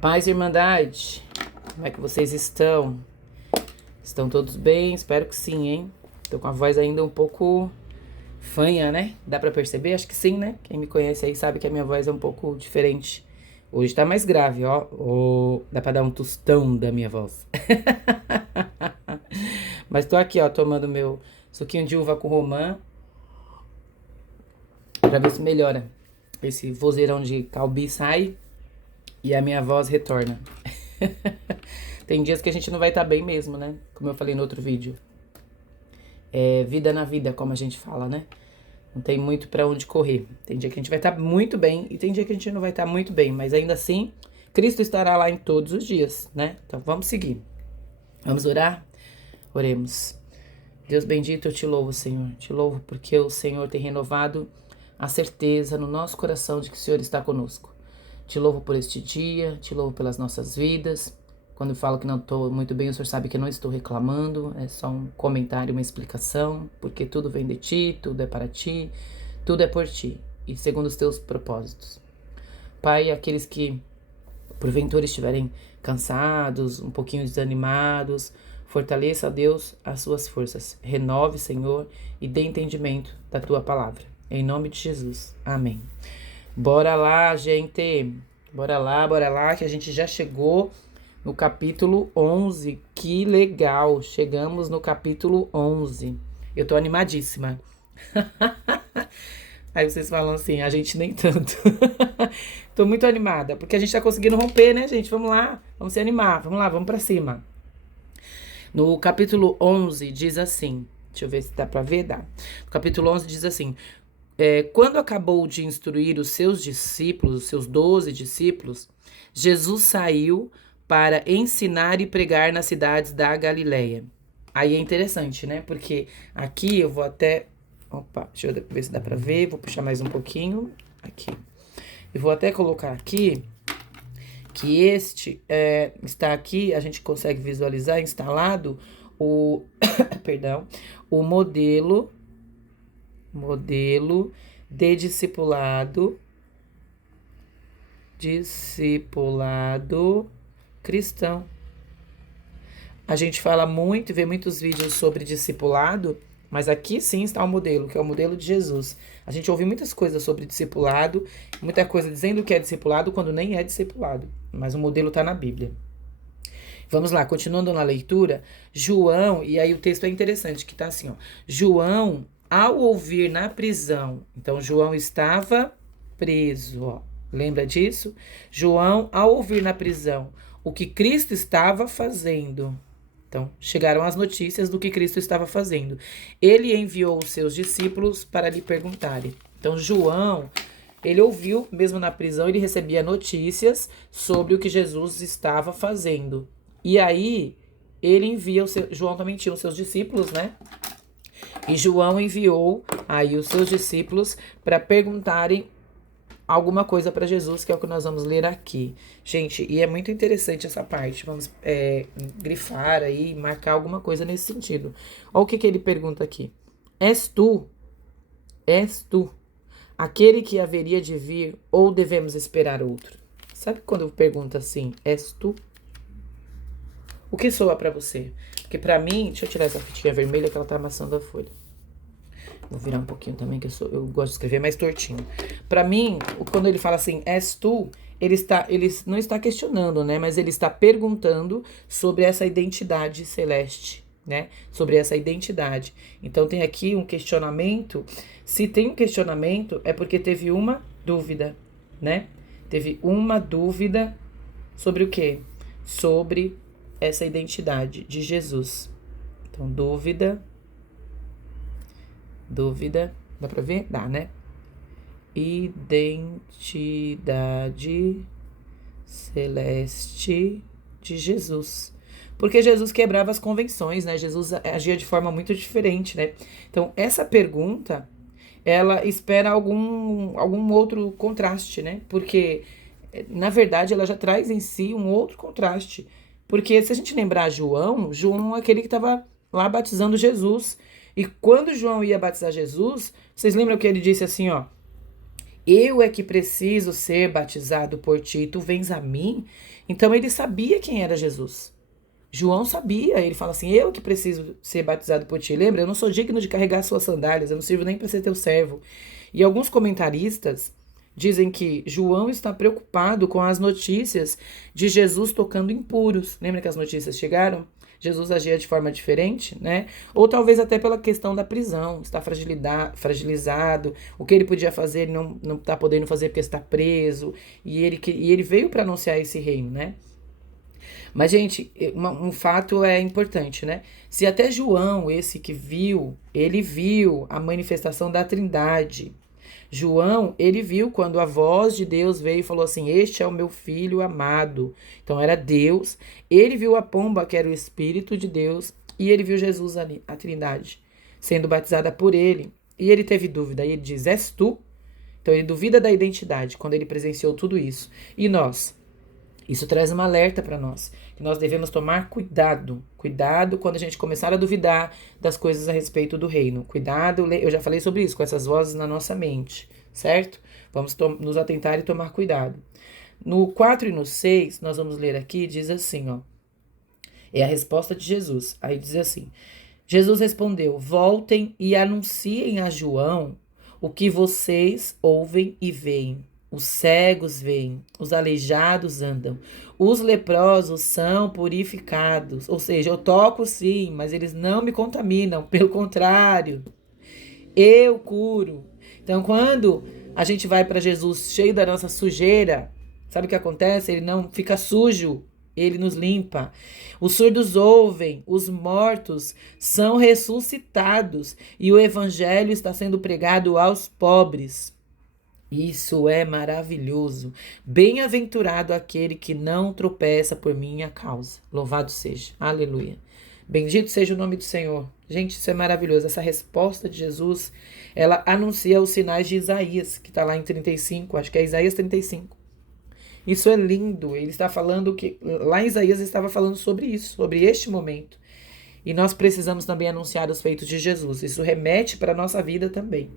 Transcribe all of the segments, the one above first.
Paz e Irmandade, como é que vocês estão? Estão todos bem? Espero que sim, hein? Tô com a voz ainda um pouco fanha, né? Dá pra perceber? Acho que sim, né? Quem me conhece aí sabe que a minha voz é um pouco diferente. Hoje tá mais grave, ó. Dá pra dar um tostão da minha voz. Mas tô aqui, ó, tomando meu suquinho de uva com romã pra ver se melhora. Esse vozeirão de calbi sai e a minha voz retorna. Tem dias que a gente não vai estar bem mesmo, né? Como eu falei no outro vídeo. É vida na vida, como a gente fala, né? Não tem muito pra onde correr. Tem dia que a gente vai estar muito bem e tem dia que a gente não vai estar muito bem. Mas ainda assim, Cristo estará lá em todos os dias, né? Então vamos seguir. Vamos orar? Oremos. Deus bendito, eu te louvo, Senhor. Te louvo porque o Senhor tem renovado a certeza no nosso coração de que o Senhor está conosco. Te louvo por este dia, te louvo pelas nossas vidas. Quando eu falo que não estou muito bem, o Senhor sabe que eu não estou reclamando, é só um comentário, uma explicação, porque tudo vem de ti, tudo é para ti, tudo é por ti e segundo os teus propósitos. Pai, aqueles que porventura estiverem cansados, um pouquinho desanimados, fortaleça, Deus, as suas forças. Renove, Senhor, e dê entendimento da tua palavra. Em nome de Jesus. Amém. Bora lá, gente. Bora lá, que a gente já chegou no capítulo 11. Que legal. Chegamos no capítulo 11. Eu tô animadíssima. Aí vocês falam assim, a gente nem tanto. Tô muito animada, porque a gente tá conseguindo romper, né, gente? Vamos lá, vamos se animar, vamos lá, vamos pra cima. No capítulo 11 diz assim, deixa eu ver se dá pra ver, dá. No capítulo 11 diz assim, quando acabou de instruir os seus discípulos, os seus 12 discípulos, Jesus saiu para ensinar e pregar nas cidades da Galileia. Aí é interessante, né? Porque aqui eu vou até... Opa, deixa eu ver se dá pra ver. Vou puxar mais um pouquinho. Aqui. Eu vou até colocar aqui que está aqui, a gente consegue visualizar instalado o, perdão, o modelo de discipulado cristão. A gente fala muito, vê muitos vídeos sobre discipulado, mas aqui sim está o modelo, que é o modelo de Jesus. A gente ouve muitas coisas sobre discipulado, muita coisa dizendo que é discipulado quando nem é discipulado, mas o modelo está na Bíblia. Vamos lá, continuando na leitura, João, e aí o texto é interessante, que está assim, ó. João, ao ouvir na prisão, então João estava preso, ó. Lembra disso? João, ao ouvir na prisão o que Cristo estava fazendo. Então, chegaram as notícias do que Cristo estava fazendo. Ele enviou os seus discípulos para lhe perguntarem. Então, João, ele ouviu, mesmo na prisão, ele recebia notícias sobre o que Jesus estava fazendo. E aí, ele envia, João também tinha os seus discípulos, né? E João enviou aí os seus discípulos para perguntarem alguma coisa para Jesus, que é o que nós vamos ler aqui. Gente, e é muito interessante essa parte. Vamos grifar aí, marcar alguma coisa nesse sentido. Olha o que ele pergunta aqui. És tu, aquele que haveria de vir, ou devemos esperar outro? Sabe quando eu pergunto assim, és tu? O que soa para você? Porque para mim, deixa eu tirar essa fitinha vermelha que ela tá amassando a folha. Vou virar um pouquinho também, que eu gosto de escrever mais tortinho. Pra mim, quando ele fala assim, és tu, ele não está questionando, né? Mas ele está perguntando sobre essa identidade celeste, né? Sobre essa identidade. Então tem aqui um questionamento. Se tem um questionamento, é porque teve uma dúvida, né? Teve uma dúvida sobre o quê? Sobre essa identidade de Jesus. Então, dúvida, dá pra ver? Dá, né? Identidade celeste de Jesus. Porque Jesus quebrava as convenções, né? Jesus agia de forma muito diferente, né? Então, essa pergunta, ela espera algum outro contraste, né? Porque, na verdade, ela já traz em si um outro contraste. Porque se a gente lembrar João é aquele que estava lá batizando Jesus. E quando João ia batizar Jesus, vocês lembram que ele disse assim, ó, Eu é que preciso ser batizado por ti, tu vens a mim? Então ele sabia quem era Jesus. João sabia, ele fala assim, eu que preciso ser batizado por ti. Lembra, eu não sou digno de carregar suas sandálias, eu não sirvo nem para ser teu servo. E alguns comentaristas dizem que João está preocupado com as notícias de Jesus tocando impuros. Lembra que as notícias chegaram? Jesus agia de forma diferente, né? Ou talvez até pela questão da prisão, está fragilizado, o que ele podia fazer, ele não está podendo fazer porque está preso, e ele veio para anunciar esse reino, né? Mas, gente, um fato é importante, né? Se até João, esse que viu, ele viu a manifestação da Trindade. João, ele viu quando a voz de Deus veio e falou assim: Este é o meu filho amado. Então era Deus. Ele viu a pomba, que era o Espírito de Deus, e ele viu Jesus ali, a Trindade, sendo batizada por ele. E ele teve dúvida. E ele diz: És tu? Então ele duvida da identidade quando ele presenciou tudo isso. E nós? Isso traz um alerta para nós, que nós devemos tomar cuidado. Cuidado quando a gente começar a duvidar das coisas a respeito do reino. Cuidado, eu já falei sobre isso, com essas vozes na nossa mente, certo? Vamos nos atentar e tomar cuidado. No 4 e no 6, nós vamos ler aqui, diz assim, ó. É a resposta de Jesus. Aí diz assim: Jesus respondeu: Voltem e anunciem a João o que vocês ouvem e veem. Os cegos veem, os aleijados andam, os leprosos são purificados. Ou seja, eu toco sim, mas eles não me contaminam. Pelo contrário, eu curo. Então, quando a gente vai para Jesus cheio da nossa sujeira, sabe o que acontece? Ele não fica sujo, ele nos limpa. Os surdos ouvem, os mortos são ressuscitados e o evangelho está sendo pregado aos pobres. Isso é maravilhoso. Bem-aventurado aquele que não tropeça por minha causa. Louvado seja. Aleluia. Bendito seja o nome do Senhor. Gente, isso é maravilhoso. Essa resposta de Jesus, ela anuncia os sinais de Isaías, que está lá em 35, acho que é Isaías 35. Isso é lindo. Ele está falando que, lá em Isaías, ele estava falando sobre isso, sobre este momento. E nós precisamos também anunciar os feitos de Jesus. Isso remete para a nossa vida também.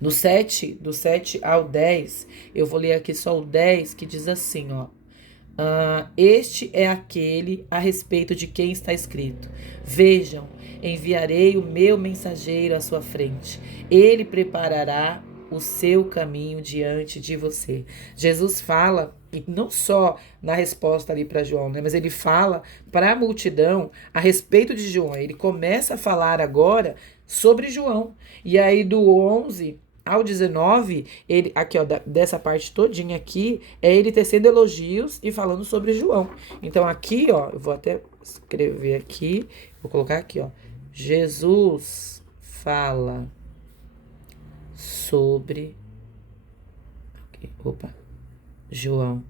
Do 7 ao 10, eu vou ler aqui só o 10, que diz assim, ó. Este é aquele a respeito de quem está escrito: Vejam, enviarei o meu mensageiro à sua frente. Ele preparará o seu caminho diante de você. Jesus fala, e não só na resposta ali para João, né, mas ele fala para a multidão a respeito de João. Ele começa a falar agora sobre João. E aí do 11 ao 19, ele, aqui ó, dessa parte todinha aqui, é ele tecendo elogios e falando sobre João. Então aqui, ó, eu vou até escrever aqui, vou colocar aqui, ó. Jesus fala sobre João.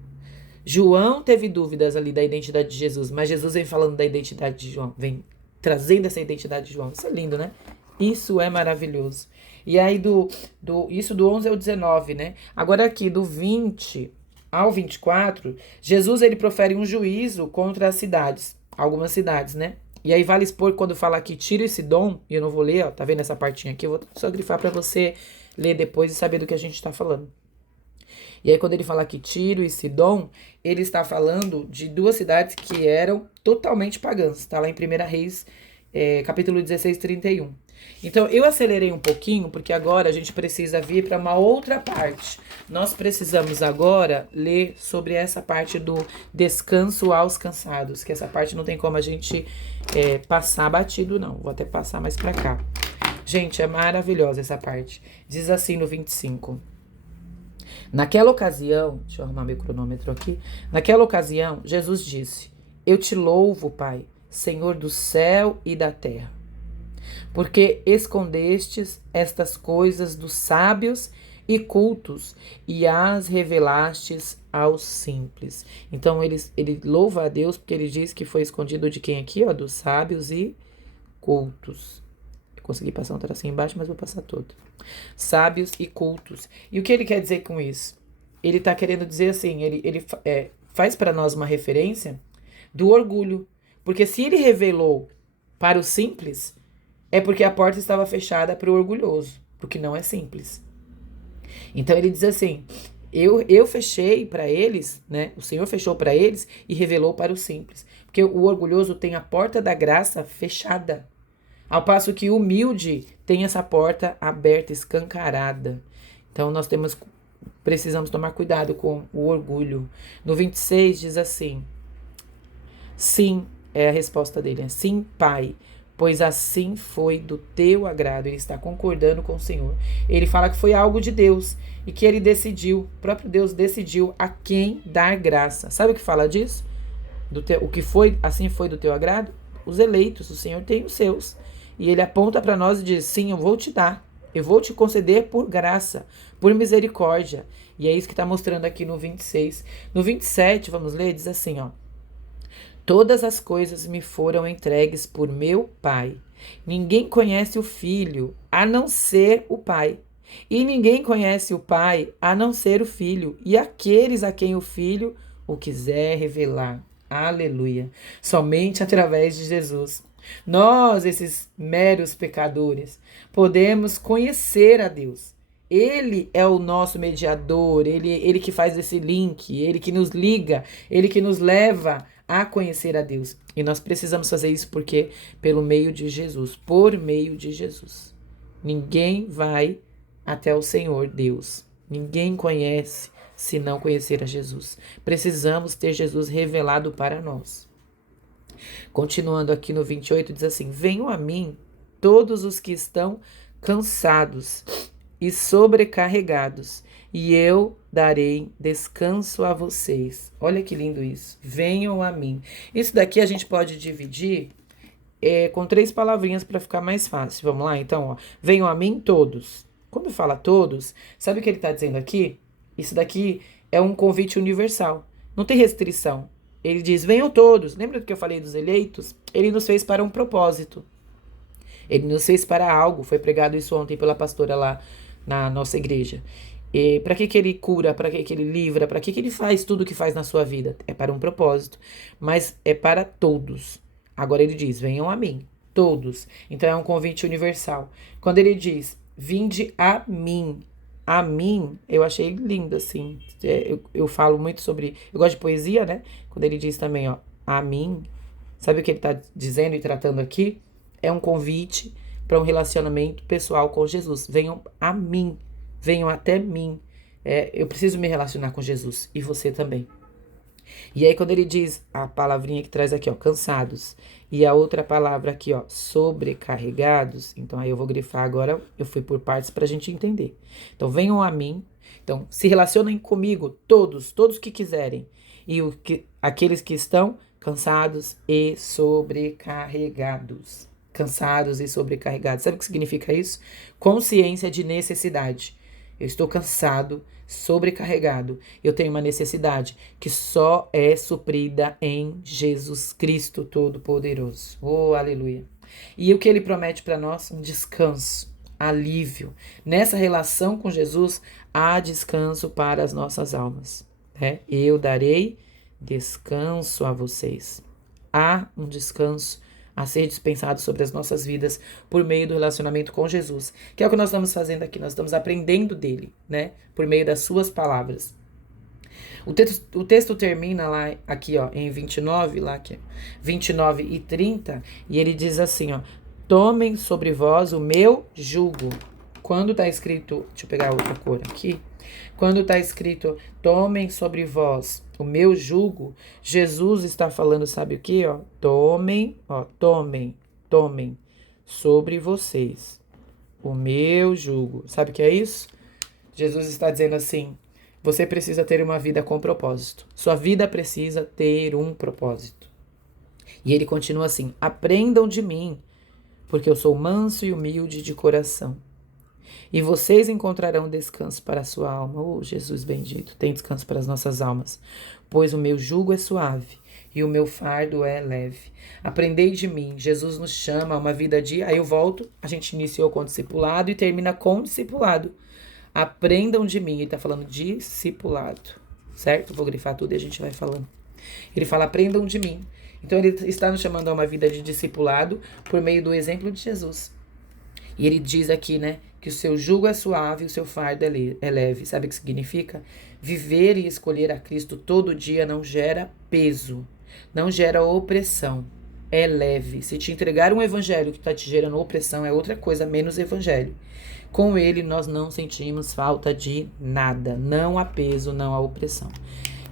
João teve dúvidas ali da identidade de Jesus, mas Jesus vem falando da identidade de João, vem trazendo essa identidade de João. Isso é lindo, né? Isso é maravilhoso. E aí, isso do 11 ao 19, né? Agora aqui, do 20 ao 24, Jesus, ele profere um juízo contra as cidades, algumas cidades, né? E aí vale expor quando fala aqui Tiro e Sidom, e eu não vou ler, ó, tá vendo essa partinha aqui? Eu vou só grifar para você ler depois e saber do que a gente está falando. E aí quando ele fala aqui Tiro e Sidom, ele está falando de duas cidades que eram totalmente pagãs. Tá lá em 1 Reis, capítulo 16, 31. Então, eu acelerei um pouquinho, porque agora a gente precisa vir para uma outra parte. Nós precisamos agora ler sobre essa parte do descanso aos cansados, que essa parte não tem como a gente passar batido, não. Vou até passar mais para cá. Gente, é maravilhosa essa parte. Diz assim no 25. Naquela ocasião, deixa eu arrumar meu cronômetro aqui. Naquela ocasião, Jesus disse: Eu te louvo, Pai, Senhor do céu e da terra, porque escondestes estas coisas dos sábios e cultos e as revelastes aos simples. Então ele louva a Deus porque ele diz que foi escondido de quem aqui, ó, dos sábios e cultos. Eu consegui passar um tracinho embaixo, mas vou passar todo. Sábios e cultos. E o que ele quer dizer com isso? Ele está querendo dizer assim, ele faz para nós uma referência do orgulho. Porque se ele revelou para os simples, é porque a porta estava fechada para o orgulhoso, porque não é simples. Então ele diz assim, eu fechei para eles, né? O Senhor fechou para eles e revelou para os simples. Porque o orgulhoso tem a porta da graça fechada, ao passo que o humilde tem essa porta aberta, escancarada. Então precisamos tomar cuidado com o orgulho. No 26 diz assim, sim, é a resposta dele, sim, Pai, pois assim foi do teu agrado. Ele está concordando com o Senhor. Ele fala que foi algo de Deus e que ele decidiu, o próprio Deus decidiu a quem dar graça. Sabe o que fala disso? O que foi, assim foi do teu agrado? Os eleitos, o Senhor tem os seus. E ele aponta para nós e diz, sim, eu vou te dar. Eu vou te conceder por graça, por misericórdia. E é isso que está mostrando aqui no 26. No 27, vamos ler, diz assim, ó. Todas as coisas me foram entregues por meu Pai. Ninguém conhece o Filho, a não ser o Pai. E ninguém conhece o Pai, a não ser o Filho, e aqueles a quem o Filho o quiser revelar. Aleluia. Somente através de Jesus. Nós, esses meros pecadores, podemos conhecer a Deus. Ele é o nosso mediador, ele que faz esse link, ele que nos liga, ele que nos leva a conhecer a Deus. E nós precisamos fazer isso porque pelo meio de Jesus, por meio de Jesus. Ninguém vai até o Senhor Deus. Ninguém conhece se não conhecer a Jesus. Precisamos ter Jesus revelado para nós. Continuando aqui no 28, diz assim, venham a mim todos os que estão cansados e sobrecarregados, e eu darei descanso a vocês. Olha que lindo isso. Venham a mim. Isso daqui a gente pode dividir com 3 palavrinhas para ficar mais fácil. Vamos lá, então, ó. Venham a mim todos. Quando fala todos, sabe o que ele está dizendo aqui? Isso daqui é um convite universal. Não tem restrição. Ele diz, venham todos. Lembra do que eu falei dos eleitos? Ele nos fez para um propósito. Ele nos fez para algo. Foi pregado isso ontem pela pastora lá na nossa igreja. Para que ele cura? Para que ele livra? Para que ele faz tudo o que faz na sua vida? É para um propósito. Mas é para todos. Agora ele diz, venham a mim. Todos. Então é um convite universal. Quando ele diz, vinde a mim. A mim, eu achei lindo, assim. Eu falo muito sobre... Eu gosto de poesia, né? Quando ele diz também, ó, a mim. Sabe o que ele está dizendo e tratando aqui? É um convite para um relacionamento pessoal com Jesus. Venham a mim. Venham até mim. Eu preciso me relacionar com Jesus. E você também. E aí quando ele diz a palavrinha que traz aqui, ó, cansados. E a outra palavra aqui, ó, sobrecarregados. Então aí eu vou grifar agora, eu fui por partes pra gente entender. Então venham a mim. Então se relacionem comigo todos que quiserem. E aqueles que estão cansados e sobrecarregados. Cansados e sobrecarregados. Sabe o que significa isso? Consciência de necessidade. Eu estou cansado, sobrecarregado. Eu tenho uma necessidade que só é suprida em Jesus Cristo Todo-Poderoso. Oh, aleluia. E o que ele promete para nós? Um descanso, alívio. Nessa relação com Jesus, há descanso para as nossas almas. Eu darei descanso a vocês. Há um descanso a ser dispensado sobre as nossas vidas por meio do relacionamento com Jesus, que é o que nós estamos fazendo aqui, nós estamos aprendendo dele, né, por meio das suas palavras. O texto termina lá, aqui, ó, em 29, lá aqui, 29 e 30, e ele diz assim, ó, tomem sobre vós o meu jugo. Quando tá escrito, deixa eu pegar outra cor aqui, quando tá escrito, tomem sobre vós o meu jugo, Jesus está falando, sabe o que, ó? Tomem sobre vocês o meu jugo. Sabe o que é isso? Jesus está dizendo assim, você precisa ter uma vida com propósito. Sua vida precisa ter um propósito. E ele continua assim, aprendam de mim, porque eu sou manso e humilde de coração. E vocês encontrarão descanso para a sua alma. Oh, Jesus bendito, tem descanso para as nossas almas. Pois o meu jugo é suave e o meu fardo é leve. Aprendei de mim. Jesus nos chama a uma vida de... Aí eu volto, a gente iniciou com discipulado e termina com discipulado. Aprendam de mim. Ele está falando discipulado, certo? Vou grifar tudo e a gente vai falando. Ele fala, aprendam de mim. Então ele está nos chamando a uma vida de discipulado por meio do exemplo de Jesus. E ele diz aqui, né, que o seu jugo é suave e o seu fardo é leve. Sabe o que significa? Viver e escolher a Cristo todo dia não gera peso, não gera opressão, é leve. Se te entregar um evangelho que está te gerando opressão, é outra coisa, menos evangelho. Com ele, nós não sentimos falta de nada, não há peso, não há opressão.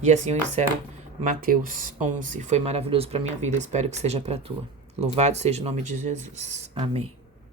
E assim eu encerro Mateus 11. Foi maravilhoso para minha vida, espero que seja para a tua. Louvado seja o nome de Jesus. Amém.